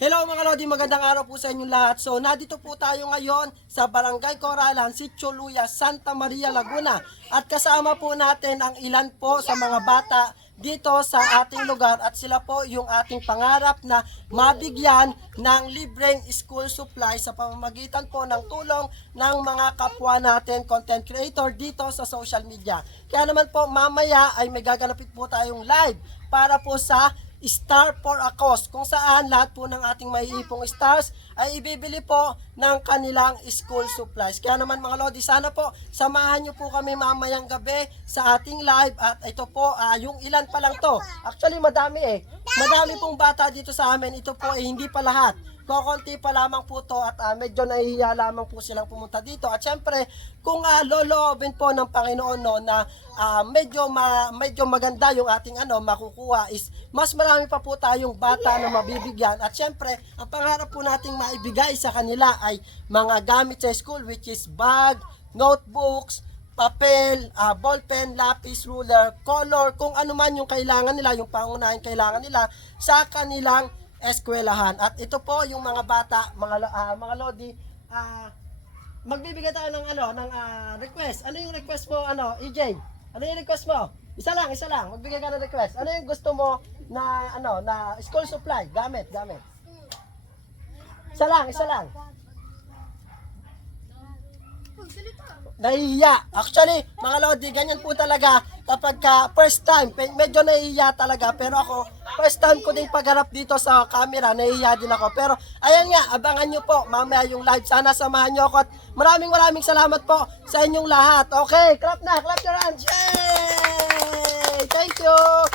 Hello mga Lodi, magandang araw po sa inyong lahat. So, nandito po tayo ngayon sa Barangay Coralan, Sitio Luya, Santa Maria, Laguna. At kasama po natin ang ilan po sa mga bata dito sa ating lugar. At sila po yung ating pangarap na mabigyan ng libreng school supply sa pamamagitan po ng tulong ng mga kapwa natin, content creator dito sa social media. Kaya naman po mamaya ay may gaganapin po tayong live para po sa Star for a Cause, kung saan lahat po ng ating maiipong stars ay ibibili po ng kanilang school supplies. Kaya naman mga Lodi, sana po samahan nyo po kami mamayang gabi sa ating live. At ito po, yung ilan pa lang to. Actually madami Madami pong bata dito sa amin. Ito po hindi pa lahat. Kukunti pa lamang po to at medyo nahihiya lamang po silang pumunta dito. At syempre, kung loloobin po ng Panginoon no, na medyo maganda yung ating makukuha is mas marami pa po tayong bata na mabibigyan. At syempre, ang pangarap po nating maibigay sa kanila ay mga gamit sa school, which is bag, notebooks, papel, ballpen, lapis, ruler, color, kung ano man yung kailangan nila, yung pangunahing kailangan nila sa kanilang eskwelahan. At ito po yung mga bata, mga Lodi, magbibigay tayo ng request. Ano yung request mo, EJ? Ano yung request mo? Isa lang. Magbigay ka ng request. Ano yung gusto mo na na school supply, gamit. Isa lang. Nahihiya. Actually, mga Lodi, ganyan po talaga kapag first time, medyo nahihiya talaga. Pero ako, first time ko din pagharap dito sa camera, nahihiya din ako. Pero, ayan nga, abangan nyo po mamaya yung live. Sana samahan nyo ako at maraming salamat po sa inyong lahat. Okay, clap your hands. Yay! Thank you!